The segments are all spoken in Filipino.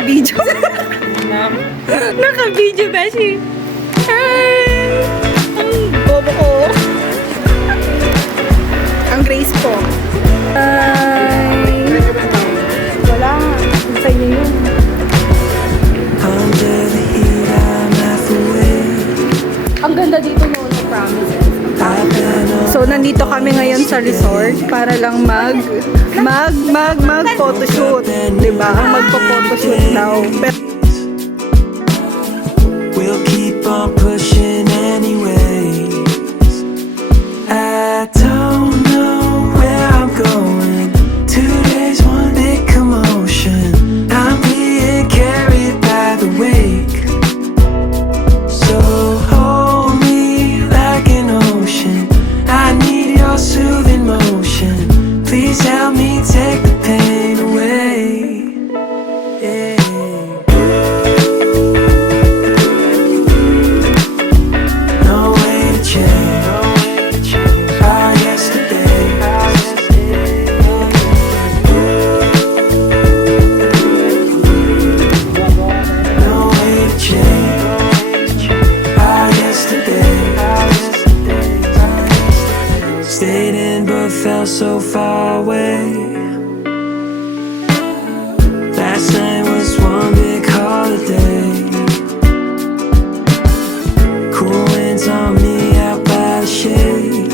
naka-video. Naka-video, Beshi. Hi! Ang bobo ko. Ang grace ko. Hi! Wala. Sa inyo yun. Ang ganda dito no, no promises. So, nandito kami ngayon sa resort para lang mag-photoshoot. Diba? Magpo-photoshoot daw. We'll keep on pushing anyways. I don't know where I'm going. Today's one big commotion. I'm being carried by the wake. So hold me like an ocean. I need your soothing motion. Please help me take the pain away. Yeah. No way to change our yesterday. No way to change our yesterday. Stayed in but felt so far away. Last night was one big holiday. Cool winds on me out by the shade.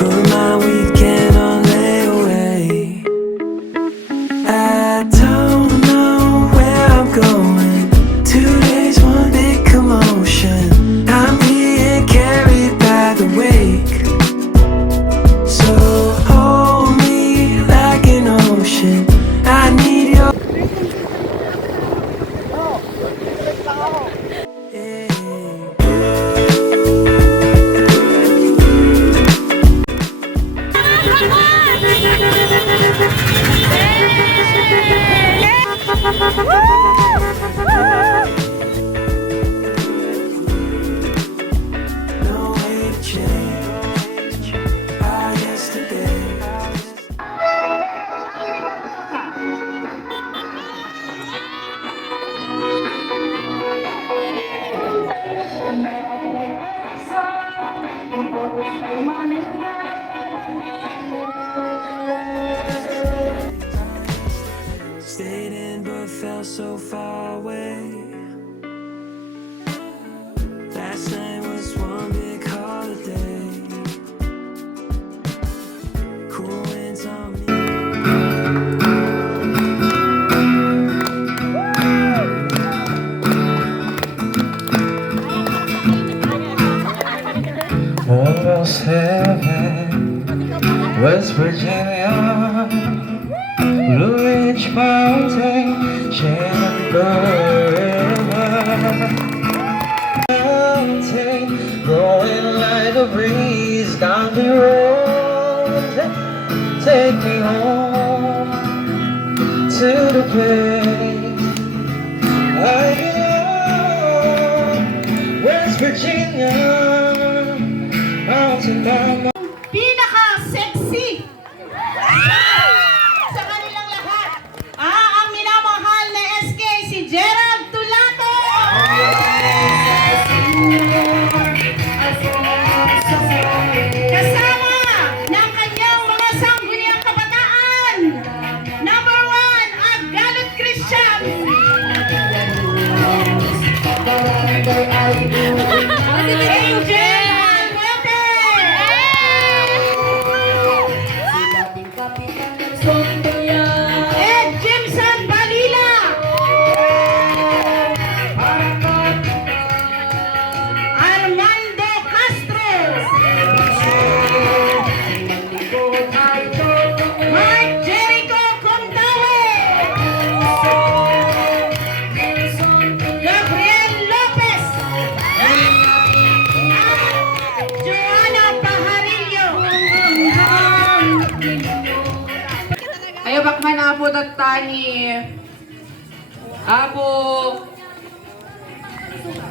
Put my weekend on layaway. I don't know where I'm going. Today's one big commotion. I'm being carried by the wake. So hold me like an ocean. I need your no way to change our yesterday. Stayed in but felt so far away. Last night was one big holiday. Cool winds on me. Almost heaven, West Virginia, Blue Ridge Mountain, Shenandoah River. Mountain, blowing like a breeze down the road. Take me home to the place I belong, West Virginia, mountain mama. Pinaka-sexy sa kanilang lahat. Ang minamahal na SK, si Gerald Tulato! Kasama ng kanyang mga sangguniang kabataan. Number 1, ang Galot Christian. Angel! Ed Jimson Balila. Armando Castro. Mark Jericho Condawe. Gabriel Lopez. Joanna Pajarillo. Ayo bakman apo tani apo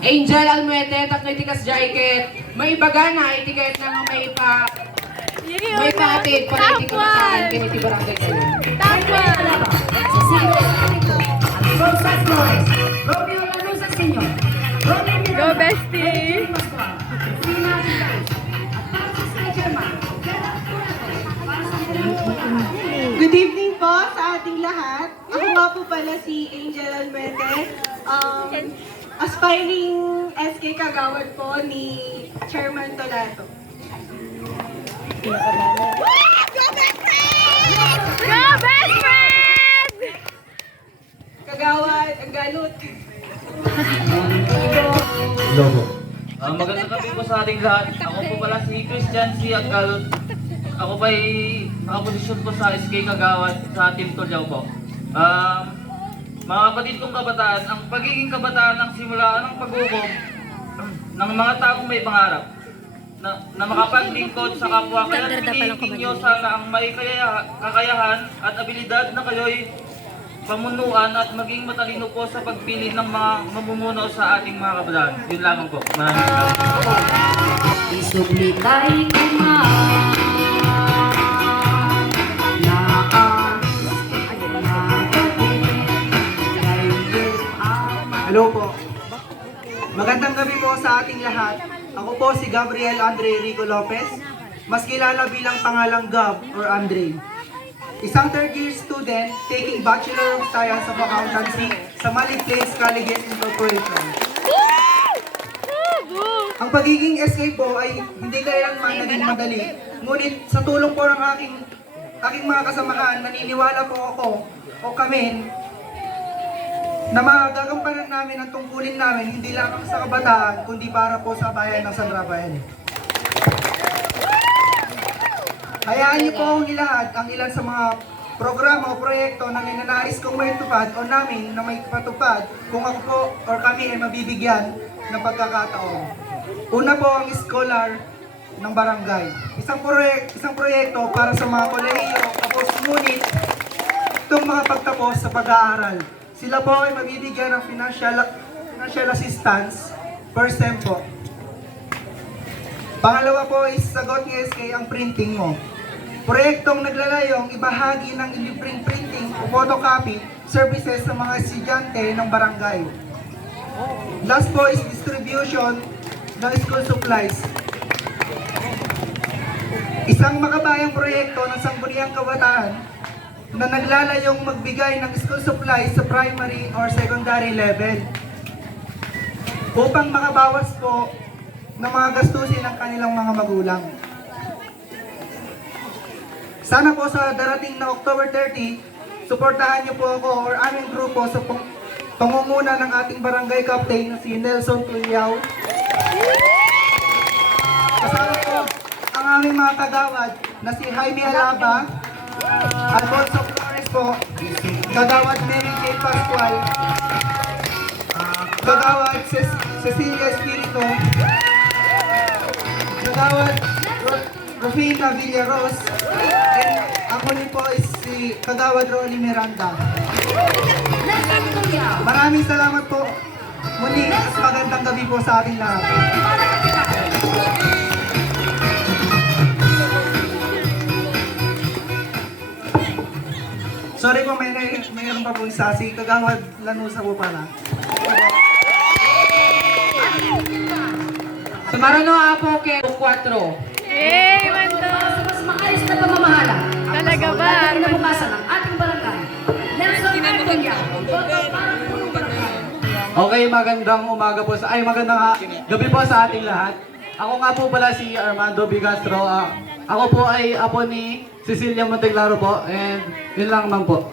Angel Almuete takno itikas jacket may bagana itiket na may pa atid para iti kabataan piniti barangay kayo. Cecilia Espiritu, Alfonso Flores, Romeo Lanuza Sr., Ronnie Miranda, Go, bestie! Pascual, Sina Gonzalez, at Francis A. German, Gerald Curato, para sa Good evening po sa ating lahat. Ako nga po pala si Angel Almete, aspiring SK Kagawad po ni Chairman Tolato. Go, best friend! Kagawad, ang galut. Hello po. Magandang gabi po sa ating lahat. Ako po pala si Christian C. Agkalot. Ako po ay nakaposisyon po sa SK Kagawad sa Team Tulyao po. Mga kapatid kong kabataan, ang pagiging kabataan ang simulaan ng paghukom ng mga taong may pangarap na makapaglingkod sa kapwa. Kaya piliin niyo sana ang may kakayahan at abilidad na kayo'y pamunuan at maging matalino po sa pagpili ng mga mamumuno sa ating mga kabataan. Yun lamang po. Maraming salamat. Isubli tayo Hello po. Magandang gabi po sa ating lahat. Ako po si Gabriel Andre Rico Lopez, mas kilala bilang pangalang Gab or Andre. Isang third-year student taking Bachelor of Science of Accountancy sa Mali Place Colleges Incorporation. Ang pagiging SK po ay hindi kailanman naging madali. Ngunit sa tulong po ng aking mga kasamahan, naniniwala po ako o kami na magagampanan namin ang tungkulin namin hindi lamang sa kabataan, kundi para po sa bayan ng San Rafael. Hayaan niyo po akong ilahad ang ilan sa mga programa o proyekto na ninanais kong maitupad o namin na may patupad kung ako po or kami ay mabibigyan ng pagkakataon. Una po ang Scholar ng Barangay. Isang proyekto para sa mga kolehiyo tapos ngunit itong mga pagtapos sa pag-aaral. Sila po ay mabibigyan ng financial assistance per sem po. Pangalawa po is sagot ng SK ang printing mo. Proyektong naglalayong ibahagi ng libreng printing o photocopy services sa mga estudyante ng barangay. Last po is distribution ng school supplies. Isang makabayang proyekto ng Sangguniang Kabataan na naglalayong magbigay ng school supplies sa primary or secondary level upang makabawas po ng mga gastusin ng kanilang mga magulang. Sana po sa darating na October 30, suportahan niyo po ako or aming grupo sa pangunguna ng ating barangay captain na si Nelson Tulyao. Kasama po ang aming mga kagawad na si Jaime Alaba, Alfonso Flores po, kagawad Mary Kay Pascual, kagawad Cecilia Espiritu, kagawad Rufina Villaros, and ako rin po is si kagawad Ronnie Miranda. Maraming salamat po. Muli, mas magandang gabi po sa ating lahat. Sorry po, mayroon pa po isa. Si Kagawad Lanusa po pala. Sumarano po kay 4. Hey, Mando! Sa mas maayos na pamamahala. Talaga ba? Ang kinabukasan ng ating barangay. Nelson Argonia, Boto para punong barangay. Okay, magandang umaga po magandang gabi po sa ating lahat. Ako nga po pala si Armando Bigastro. Ako po ay apo ni Cecilia Monteglaro po, and yun lang man po.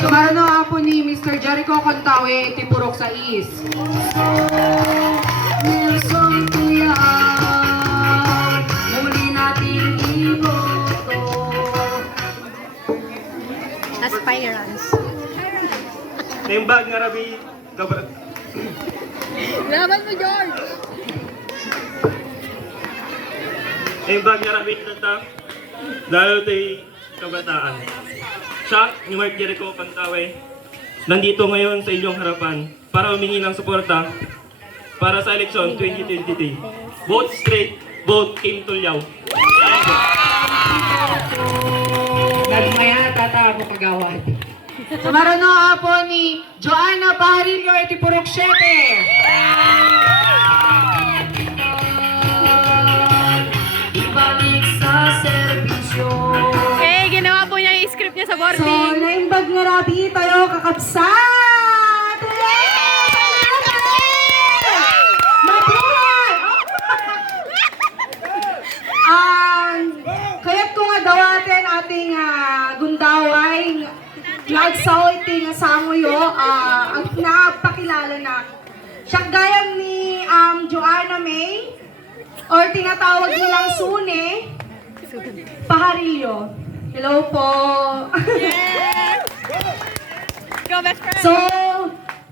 Sumarano po ni Mr. Jericho Contawe, Tipurok sa East. Nelson Tuyao, muli nating iboto. Aspirants. Naimbag nga rabi, Laban mo, George! naimbag nga rabi tatang, dahil tayo kabataan. Siya, ni Mark Jericho Pantawe, nandito ngayon sa inyong harapan para humingi ng suporta para sa eleksyon 2023. Vote straight, vote Team Tulyao. Nagmaya tata ako kagawad. Sumarano po ni Joanna Barillo iti Purok 7. Ibalik sa serbisyo. Eh, ginawa po niya yung script niya sa So, boarding. naimbag nga rabi tayo kakapsat! Mabuhay! Kaya't kung nga dawatin ating gundaway, nagsaw iti nga samuyo, ang napakilala na. Siya gayam ni Joanna May, or tinatawag nilang Sune, Paharillo. Hello po. Go, best friend! So,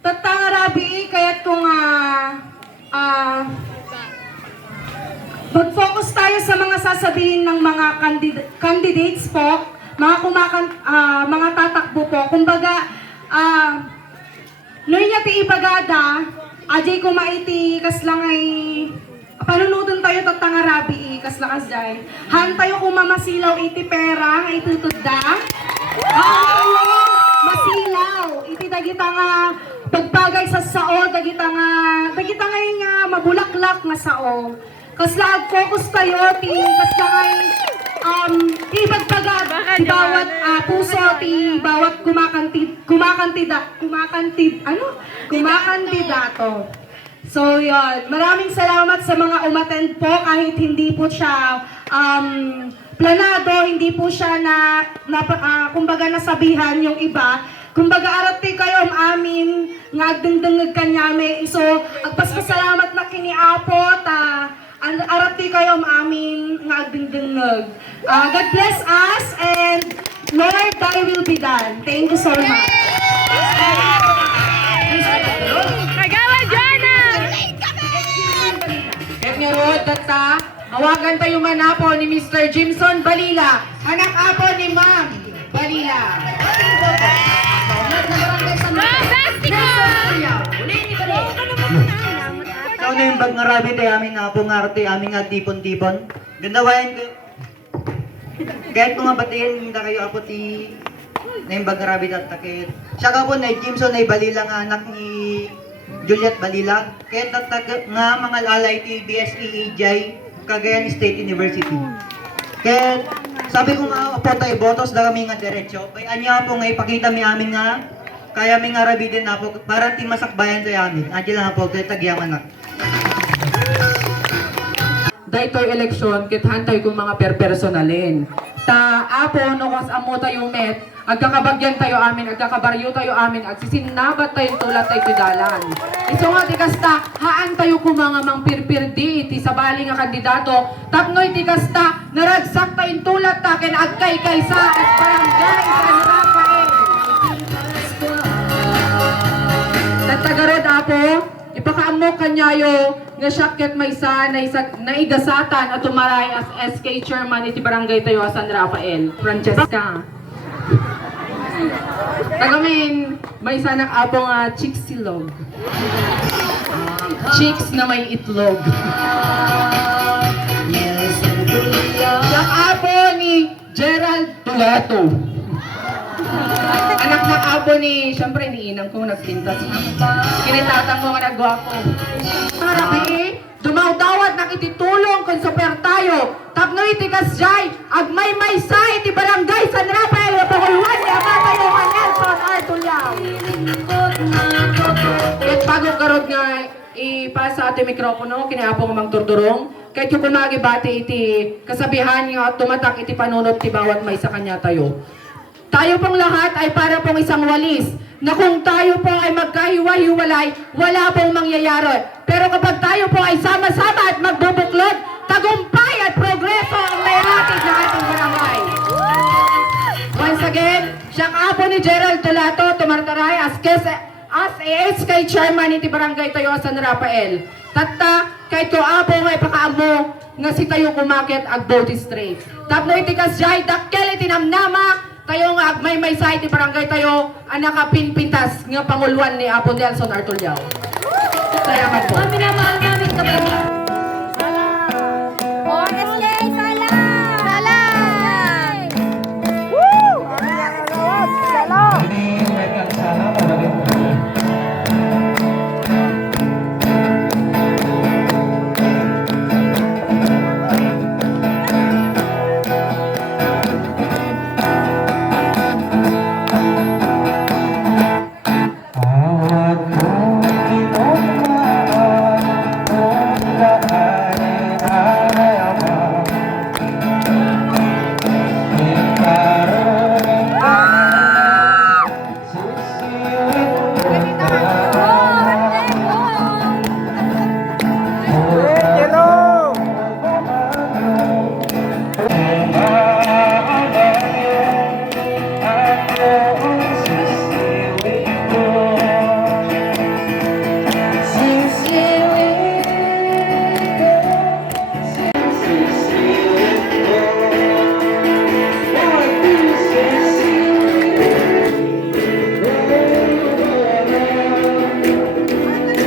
tatangarabi, kaya't kung mag-focus tayo sa mga sasabihin ng mga candidates po, mga tatakbo po. Kumbaga, noy niya ti ibagada, ajay ko maiti, kas lang ay panunutan tayo tatangarabi, kas lakas jay. Han tayo kung mamasilaw iti pera, nga itutudda. Han tayo masilaw, iti dagita nga pagpagay sa sao, dagita nga yung mabulaklak nga sao. Kasla focus tayo, kasla ay ibagpagad, ti bawat puso, ti bawat kumakandidato. So, yun. Maraming salamat sa mga umattend po kahit hindi po siya planado, hindi po siya kumbaga nasabihan yung iba. Kumbaga arati kayo amin nga agdengdengeg kanyame. So, agpaspasalamat na kini Apo arati kayo amin nga agdengdengeg. God bless us and Lord, thy will be done. Thank you so much. Nagawa, Jana! Kaya nga Rod, tata, hawagan tayo man po ni Mr. Jimson Balila, anak apo ni Ma'am Balila. So, naimbag nga rabi tayo amin na pungarte, amin nga tipon-tipon. Gandawayan ko. Kahit kung nga batiin, hindi kayo apo ti naimbag nga rabi tatakit. Siya ka po na Jimson ay Balila nga anak ni Juliet Balila. Kaya tatak nga mga lalay ti BSE EJ, Cagayan State University. Kaya sabi ko nga po tayo botos na kami nga diretsyo. Kaya anya po nga ipakita mi amin nga kaya mi nga rabi din na po para ti masakbayan tayo amin. Adya lang po kaya tagyaman na. Dahito'y eleksyon, kithan tayo kung mga perpersonalin. Apo, nukas amo tayo met, agkakabagyan tayo amin, agkakabaryo tayo amin, agsisinabat tayo tulad tayo tidalan. Iso nga ti kasta, haan tayo kung mga mangpirpirdi, iti sabali nga kandidato, tapnoy ti kasta, naragsak tayo tulad ta, ken agkay kaysa, at barangay, San Rafael. Tatagarod apo, ipakaamok kanyayo, nga syakit may isa naigasatan at tumaray as SK chairman iti barangay tayo San Rafael, Francesca. Tagamin, may isa apo nga chicks silog. Chicks na may itlog. Yak apo ni Gerald Tulato. Anak ng apo ni, syempre ni inang kong nagpintas. Kinitatang mo nga nagwapo. Marabi, dumaw-dawat nakititulong kung super tayo. Tapno iti kasjay, agmay sa iti barangay San Rafael, pahulwan niya tayo nga Nelson Artuliao. At bago karod nga, ipasa ati mikropono, kinaapong mang turdurong. Kahit yung kumagibati iti kasabihan nga tumatak iti panunot ti bawat may sa kanya tayo. Tayo pong lahat ay para pong isang walis na kung tayo po ay magkahiwa-hiwalay, wala pong mangyayari. Pero kapag tayo po ay sama-sama at magbubuklod, tagumpay at progreso ang may hatid ng ating barangay. Once again, siyang apo ni Gerald Tulato, tumartaray as SK chairman iti barangay tayo San Rafael. Tatta, kahit ko apo nga ipakaamo nga si tayo kumakit ag vote straight. Tapno iti kasjay, dakkel iti namnama, tayo nga agmay sa iti barangay tayo ang nakapinpintas nga panguluan ni Apo Nelson Artuliao. Salamat po. Minamahal namin ka po. SK, salam! Salam!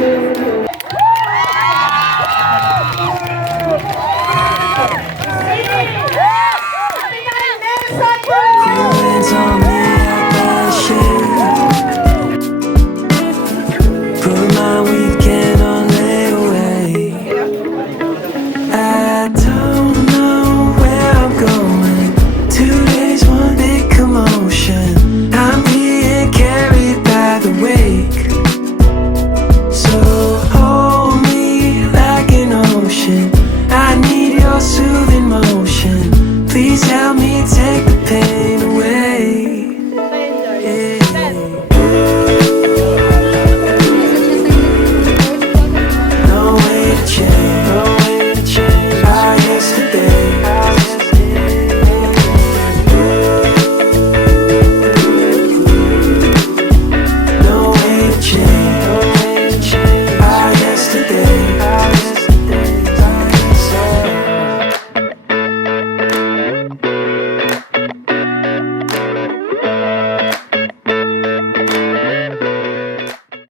Thank you.